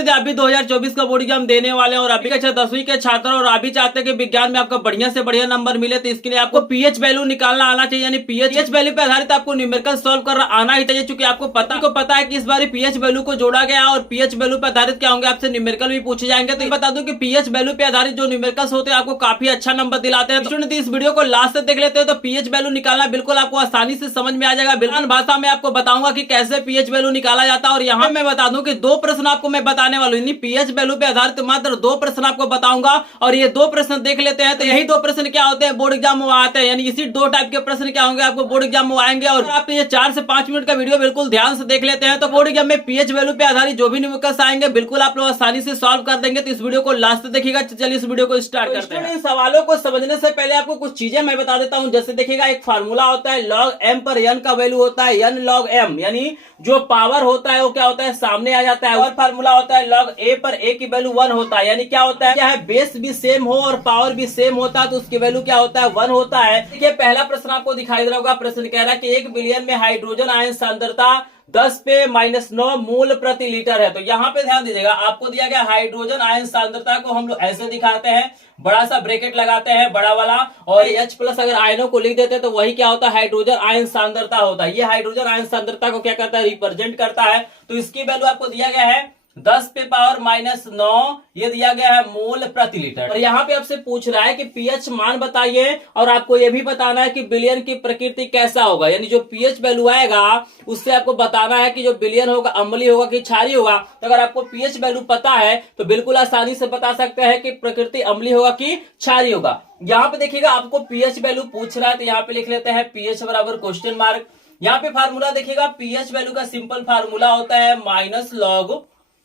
Student अभी 2024 का board exam देने वाले हैं और अभी कक्षा 10वीं के छात्र और अभी चाहते हैं कि विज्ञान में आपका बढ़िया से बढ़िया नंबर मिले, तो इसके लिए आपको पीएच वैल्यू निकालना आना चाहिए। यानी पीएच वैल्यू पे आधारित आपको न्यूमेरिकल सॉल्व करना आना ही चाहिए, क्योंकि आपको पता है कि इस बार पीएच वैल्यू को जोड़ा गया और पीएच वैल्यू पे आधारित क्या होंगे, आपसे न्यूमेरिकल भी पूछे जाएंगे। तो बता दूं कि पीएच वैल्यू पे आधारित जो न्यूमेरिकल्स होते हैं आपको काफी अच्छा नंबर दिलाते हैं। स्टूडेंट इस वीडियो को लास्ट तक देख लेते हैं तो पीएच वैल्यू निकालना बिल्कुल आपको आसानी से समझ में आ जाएगा। बिल्कुल भाषा में आपको बताऊंगा कि कैसे पीएच वैल्यू निकाला जाता है। और यहाँ मैं बता दूं कि दो प्रश्न आपको मैं बताने वाला हूँ, पीएच वैल्यू पे आधारित मात्र दो प्रश्न आपको बताऊंगा और ये दो प्रश्न देख लेते हैं। तो यही दो प्रश्न क्या होते हैं, बोर्ड एग्जाम में आते हैं। यानी इसी दो टाइप के प्रश्न क्या होंगे आपको बोर्ड एग्जाम में आएंगे। और आप ये 4 से 5 मिनट का वीडियो बिल्कुल ध्यान से देख लेते हैं तो बोर्ड एग्जाम में पीएच वैल्यू पे आधारित जो भी न्यूमेरिकल्स आएंगे बिल्कुल आप लोग आसानी से सॉल्व कर देंगे। तो इस वीडियो को लास्ट तक देखिएगा। चलिए इस वीडियो को स्टार्ट करते हैं। सवालों को समझने से पहले आपको कुछ चीजें मैं बता देता हूं। जैसे देखिएगा एक फार्मूला होता है, log m पर n का वैल्यू होता है n log m, यानी जो पावर होता है वो क्या होता है सामने आ जाता है। और फार्मूला होता है log a पर a की वैल्यू 1 होता है। यानी क्या होता है, क्या है, बेस भी सेम हो और पावर भी सेम होता है तो उसकी वैल्यू क्या होता है 1 होता है। देखिए पहला प्रश्न आपको दिखाई दे रहा होगा। प्रश्न कह रहा है कि 1 बिलियन में हाइड्रोजन आयन सांद्रता 10 पे -9 मूल प्रति लीटर है। तो यहाँ पे ध्यान दीजिएगा, आपको दिया गया हाइड्रोजन आयन सांद्रता को हम लोग ऐसे दिखाते हैं, बड़ा सा ब्रैकेट लगाते हैं बड़ा वाला, और H प्लस अगर आयनों को लिख देते हैं तो वही क्या होता है हाइड्रोजन आयन सांद्रता होता है। ये हाइड्रोजन आयन सांद्रता को क्या करता है, रिप्रेजेंट करता है। तो इसकी वैल्यू आपको दिया गया है 10 पे पावर -9, ये दिया गया है मूल प्रति लीटर। और यहाँ पे आपसे पूछ रहा है कि पीएच मान बताइए और आपको ये भी बताना है कि बिलियन की प्रकृति कैसा होगा। यानी जो पीएच वैल्यू आएगा उससे आपको बताना है कि जो बिलियन होगा अम्लीय होगा कि क्षारीय होगा। तो अगर आपको पीएच वैल्यू पता है तो बिल्कुल आसानी से बता सकते हैं कि प्रकृति अम्लीय होगा कि क्षारीय होगा। यहाँ पे देखिएगा आपको पीएच वैल्यू पूछ रहा है तो यहाँ पे लिख लेते हैं पीएच बराबर क्वेश्चन मार्क। यहाँ पे फार्मूला देखिएगा, पीएच वैल्यू का सिंपल फार्मूला होता है -log,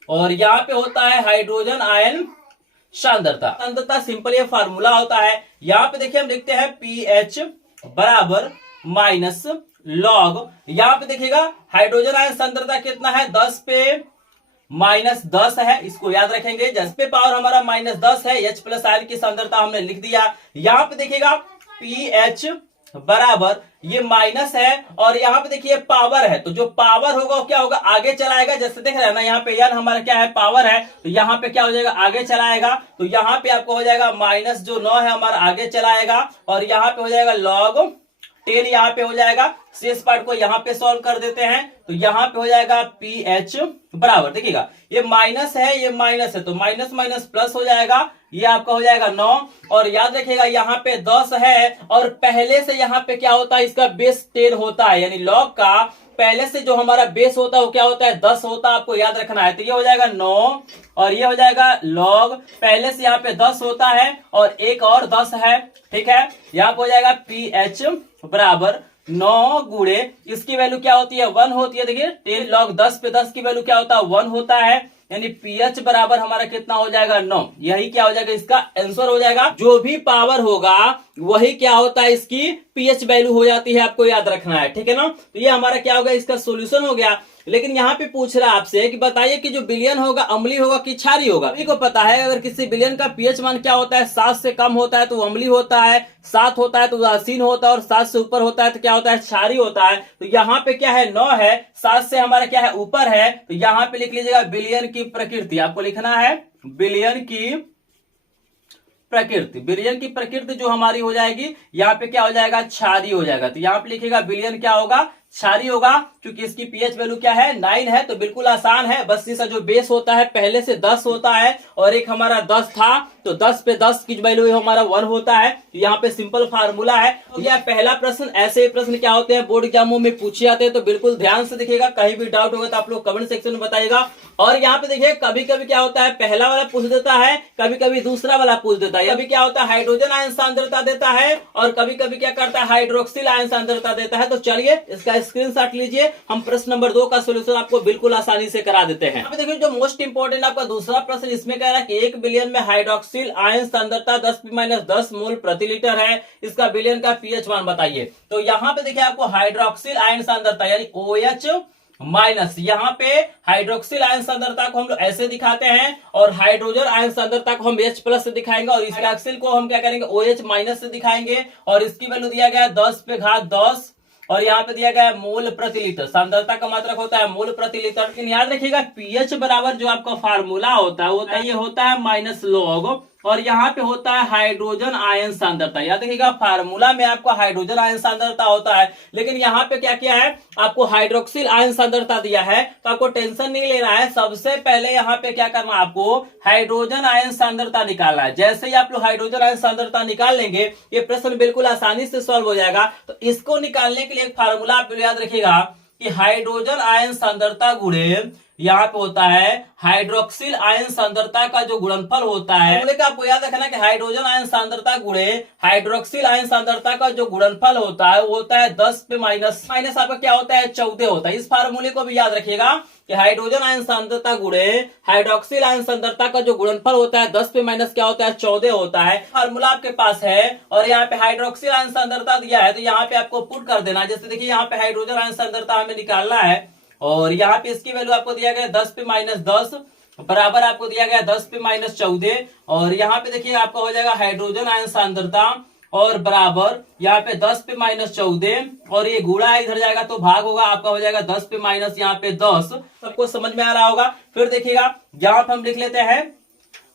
और यहाँ पे होता है हाइड्रोजन आयन सांद्रता सिंपल ये फार्मूला होता है। यहाँ पे देखिए हम लिखते हैं पीएच बराबर -log। यहाँ पे देखिएगा हाइड्रोजन आयन सांद्रता कितना है 10 पे -10 है, इसको याद रखेंगे। 10 पे पावर हमारा -10 है, H प्लस आयन की सांद्रता हमने लिख दिया। यहाँ पे देखिएगा पीएच बराबर ये माइनस है और यहाँ पे देखिए पावर है, तो जो पावर होगा वो क्या होगा आगे चलाएगा। जैसे देख रहे हैं ना, यहाँ पे n हमारा क्या है पावर है, तो यहाँ पे क्या हो जाएगा आगे चलाएगा। तो यहाँ पे आपको हो जाएगा माइनस जो 9 है हमारा आगे चलाएगा, और यहाँ पे हो जाएगा log 10 यहाँ पे हो जाएगा। शेष पार्ट को यहाँ पे सॉल्व कर देते हैं तो यहाँ पे हो जाएगा पीएच बराबर, देखिएगा ये माइनस है ये माइनस है तो माइनस माइनस प्लस हो जाएगा, ये आपका हो जाएगा 9। और याद रखिएगा यहाँ पे 10 है और पहले से यहाँ पे क्या होता है इसका बेस 10 होता है। यानी log का पहले से जो हमारा बेस होता है वो क्या होता है 10 होता है, आपको याद रखना है। तो ये हो जाएगा 9 और ये हो जाएगा log, पहले से यहाँ पे 10 होता है और एक और 10 है, ठीक है। यहाँ पे हो जाएगा पीएच बराबर 9 गुणे इसकी वैल्यू क्या होती है 1 होती है। देखिए 10 log 10 पे 10 की वैल्यू क्या होता है 1 होता है। यानी पीएच बराबर हमारा कितना हो जाएगा 9, यही क्या हो जाएगा इसका आंसर हो जाएगा। जो भी पावर होगा वही क्या होता है इसकी पीएच वैल्यू हो जाती है, आपको याद रखना है, ठीक है ना। तो ये हमारा क्या होगा इसका सोल्यूशन हो गया। लेकिन यहाँ पे पूछ रहा है आपसे कि बताइए कि जो बिलियन होगा अम्लीय होगा कि क्षारीय होगा। सभी को पता है अगर किसी बिलियन का पीएच मान क्या होता है 7 से कम होता है तो अम्लीय होता है, 7 होता है तो उदासीन होता है, और 7 से ऊपर होता है तो क्या होता है क्षारीय होता है। तो यहाँ पे क्या है 9 है, 7 से हमारा क्या है ऊपर है, तो यहाँ पे लिख लीजिएगा बिलियन की प्रकृति। आपको लिखना है बिलियन की प्रकृति। बिलियन की प्रकृति जो हमारी हो जाएगी यहाँ पे क्या हो जाएगा क्षारीय हो जाएगा। तो यहाँ पे लिखिएगा बिलियन क्या होगा क्षारीय होगा, क्योंकि इसकी पीएच वैल्यू क्या है 9 है। तो बिल्कुल आसान है, बस इसका जो बेस होता है पहले से 10 होता है और एक हमारा 10 था तो 10 पे 10 की वैल्यू हमारा 1 होता है। तो यहाँ पे सिंपल फार्मूला है। तो यह पहला प्रश्न, ऐसे प्रश्न क्या होते हैं बोर्ड एग्जामों में पूछे जाते हैं, तो बिल्कुल ध्यान से देखिएगा। कहीं भी डाउट होगा तो आप लोग कमेंट सेक्शन में बताइएगा। और यहाँ पे देखिए कभी कभी क्या होता है पहला वाला पूछ देता है, कभी कभी दूसरा वाला पूछ देता है। कभी क्या होता है हाइड्रोजन आयन सांद्रता देता है और कभी कभी क्या करता है हाइड्रोक्सिल आयन सांद्रता देता है। तो चलिए इसका स्क्रीनशॉट लीजिए, हम प्रश्न नंबर 2 का सोल्यूशन आपको बिल्कुल आसानी से करा देते हैं। अब देखिए जो मोस्ट इंपोर्टेंट आपका दूसरा प्रश्न, इसमें कह रहा है कि 1 बिलियन में हाइड्रोक्सिल आयन सांद्रता 10 पे -10 मूल प्रति लीटर है, इसका बिलियन का पीएच मान बताइए। तो यहाँ पे देखिए आपको हाइड्रोक्सिल आयन सांद्रता यानी OH माइनस, यहाँ पे हाइड्रोक्सिल आयन सांद्रता को हम लोग ऐसे दिखाते हैं और हाइड्रोजन आयन सांद्रता को हम H प्लस से दिखाएंगे और हाइड्रोक्सिल को हम क्या करेंगे OH माइनस से दिखाएंगे। और इसकी वैल्यू दिया गया 10 पे घात 10 और यहाँ पे दिया गया है मोल प्रति लीटर। सांद्रता का मात्रक होता है मोल प्रति लीटर। लेकिन याद रखिएगा पीएच बराबर जो आपका फार्मूला होता है वो ये होता है माइनस लॉग, और यहाँ पे होता है हाइड्रोजन आयन सांद्रता। याद रखिएगा फार्मूला में आपको हाइड्रोजन आयन सांद्रता होता है, लेकिन यहाँ पे क्या किया है आपको हाइड्रोक्सिल आयन सांद्रता दिया है, तो आपको टेंशन नहीं लेना है। सबसे पहले यहाँ पे क्या करना है आपको हाइड्रोजन आयन सांद्रता निकालना है। जैसे ही आप लोग हाइड्रोजन आयन सांद्रता निकाल लेंगे ये प्रश्न बिल्कुल आसानी से सॉल्व हो जाएगा। तो इसको निकालने के लिए एक फार्मूला आप याद रखिएगा कि हाइड्रोजन आयन सांद्रता गुणे यहाँ पे होता है हाइड्रोक्सिल आयन सांद्रता का जो गुणनफल होता है, आपको याद रखना कि हाइड्रोजन आयन सांद्रता गुणे हाइड्रोक्सिल आयन सांद्रता का जो गुणनफल होता है वो होता है 10 पे माइनस आपका क्या होता है 14 होता है। इस फार्मूले को भी याद रखिएगा कि हाइड्रोजन आयन सांद्रता गुणे हाइड्रोक्सिल आयन सांद्रता का जो गुणनफल होता है 10 पे माइनस क्या होता है 14 होता है। फार्मूला आपके पास है और यहाँ पे हाइड्रोक्सिल आयन सांद्रता दिया है तो यहाँ पे आपको पुट कर देना। जैसे देखिए यहाँ पे हाइड्रोजन आयन सांद्रता हमें निकालना है और यहाँ पे इसकी वैल्यू आपको दिया गया 10 पे माइनस 10 बराबर आपको दिया गया 10 पे माइनस 14, और यहाँ पे देखिए आपका हो जाएगा हाइड्रोजन आयन सांद्रता और बराबर यहाँ पे 10 पे माइनस 14 और ये गुणा है इधर जाएगा तो भाग होगा, आपका हो जाएगा 10 पे माइनस यहाँ पे 10। सबको समझ में आ रहा होगा। फिर देखिएगा यहाँ पे हम लिख लेते हैं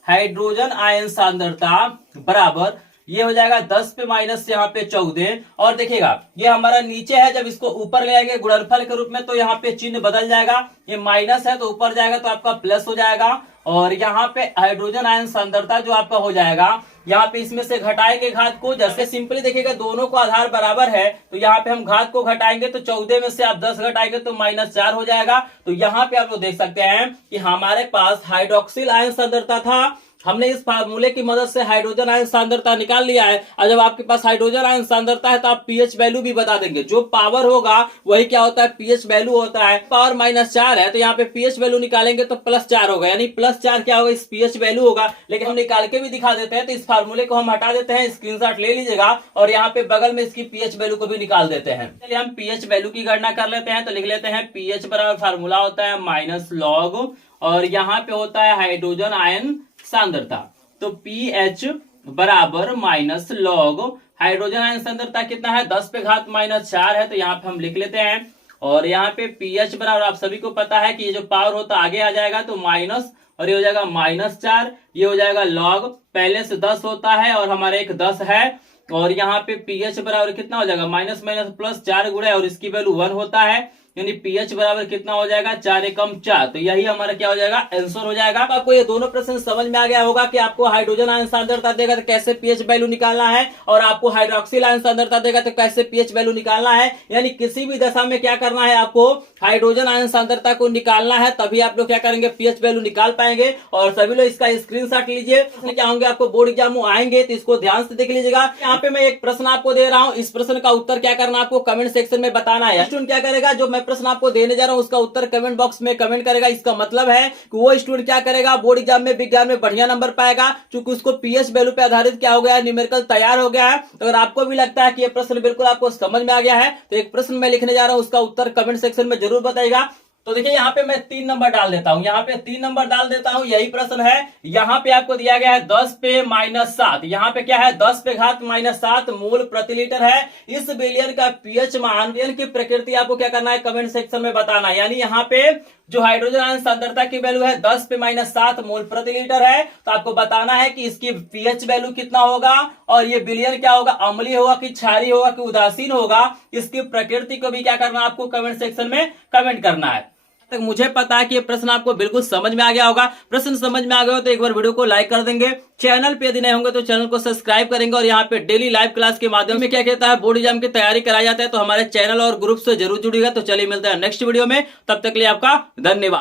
हाइड्रोजन आयन सांद्रता बराबर ये हो जाएगा 10 पे माइनस यहाँ पे 14, और देखिएगा ये हमारा नीचे है, जब इसको ऊपर ले आएंगे गुणनफल के रूप में तो यहाँ पे चिन्ह बदल जाएगा, ये माइनस है तो ऊपर जाएगा तो आपका प्लस हो जाएगा, और यहाँ पे हाइड्रोजन आयन सांद्रता जो आपका हो जाएगा यहाँ पे इसमें से घटाएंगे घात को। जैसे सिंपली देखिएगा दोनों को आधार बराबर है तो यहाँ पे हम घात को घटाएंगे तो 14 में से आप 10 घटाएंगे तो -4 हो जाएगा। तो यहाँ पे आप लोग देख सकते हैं कि हमारे पास हाइड्रोक्सिल आयन सांद्रता था, हमने इस फार्मूले की मदद से हाइड्रोजन आयन सांद्रता निकाल लिया है। और जब आपके पास हाइड्रोजन आयन सांद्रता है तो आप पीएच वैल्यू भी बता देंगे। जो पावर होगा वही क्या होता है पीएच वैल्यू होता है। पावर -4 है तो यहाँ पे पीएच वैल्यू निकालेंगे तो +4 होगा, यानी +4 क्या होगा इस पीएच वैल्यू होगा। लेकिन हम निकाल के भी दिखा देते हैं तो इस फार्मूले को हम हटा देते हैं, स्क्रीनशॉट ले लीजिएगा और यहाँ पे बगल में इसकी पीएच वैल्यू को भी निकाल देते हैं। चलिए हम पीएच वैल्यू की गणना कर लेते हैं। तो लिख लेते हैं पीएच बराबर फार्मूला होता है माइनस लॉग और यहाँ पे होता है हाइड्रोजन आयन सांद्रता। तो पीएच बराबर माइनस लॉग हाइड्रोजन आयन सांद्रता कितना है 10 पे घात -4 है तो यहाँ पे हम लिख लेते हैं, और यहाँ पे पीएच बराबर आप सभी को पता है कि ये जो पावर होता है आगे आ जाएगा तो माइनस और ये हो जाएगा -4, ये हो जाएगा लॉग पहले से 10 होता है और हमारे एक 10 है, और यहाँ पे पीएच बराबर कितना हो जाएगा माइनस प्लस 4 गुणा और इसकी वैल्यू 1 होता है, यानी पीएच बराबर कितना हो जाएगा 4 एकम 4। तो यही हमारा क्या हो जाएगा आंसर हो जाएगा। तो आपको ये दोनों प्रश्न समझ में आ गया होगा कि आपको हाइड्रोजन आयन सांद्रता देगा तो कैसे पीएच वैल्यू निकालना है, और आपको हाइड्रोक्सिल आयन सांद्रता देगा तो कैसे पीएच वैल्यू निकालना है। यानी किसी भी दशा में क्या करना है आपको हाइड्रोजन आयन सांद्रता को निकालना है, तभी आप लोग क्या करेंगे पीएच वैल्यू निकाल पाएंगे। और सभी लोग इसका स्क्रीनशॉट लीजिए, क्या होंगे आपको बोर्ड एग्जाम आएंगे तो इसको ध्यान से देख लीजिएगा। यहाँ पे मैं एक प्रश्न आपको दे रहा हूँ, इस प्रश्न का उत्तर क्या करना आपको कमेंट सेक्शन में बताना है। स्टूडेंट क्या करेगा जो मैं प्रश्न आपको देने जा रहा हूं उसका उत्तर कमेंट बॉक्स में कमेंट करेगा। इसका मतलब है कि वो स्टूडेंट क्या करेगा बोर्ड एग्जाम में विज्ञान में बढ़िया नंबर पाएगा, क्योंकि उसको पीएच वैल्यू पे आधारित क्या हो गया है न्यूमेरिकल तैयार हो गया है। तो अगर आपको भी लगता है कि ये प्रश्न बिल्कुल आपको समझ में आ गया है तो एक प्रश्न मैं लिखने जा रहा हूं, उसका उत्तर कमेंट सेक्शन में जरूर बताइएगा। तो देखिए यहाँ पे मैं 3 नंबर डाल देता हूँ, यहाँ पे 3 नंबर डाल देता हूँ, यही प्रश्न है। यहाँ पे आपको दिया गया है 10 पे -7, यहाँ पे क्या है 10 पे घात -7 मोल प्रति लीटर है। इस विलयन का पीएच मान विलयन की प्रकृति आपको क्या करना है कमेंट सेक्शन में बताना है। यानी यहाँ पे जो हाइड्रोजन आयन सांद्रता की वैल्यू है 10 पे -7 मोल प्रति लीटर है, तो आपको बताना है कि इसकी पीएच वैल्यू कितना होगा और ये विलयन क्या होगा अम्लीय होगा कि क्षारीय होगा कि उदासीन होगा। इसकी प्रकृति को भी क्या करना है आपको कमेंट सेक्शन में कमेंट करना है। तक मुझे पता है कि ये प्रश्न आपको बिल्कुल समझ में आ गया होगा। प्रश्न समझ में आ गया हो तो एक बार वीडियो को लाइक कर देंगे, चैनल पे यदि नए होंगे तो चैनल को सब्सक्राइब करेंगे, और यहाँ पे डेली लाइव क्लास के माध्यम से क्या कहता है बोर्ड एग्जाम की तैयारी कराई जाता है, तो हमारे चैनल और ग्रुप से जरूर जुड़िएगा। तो चलिए मिलते हैं नेक्स्ट वीडियो में, तब तक के लिए आपका धन्यवाद।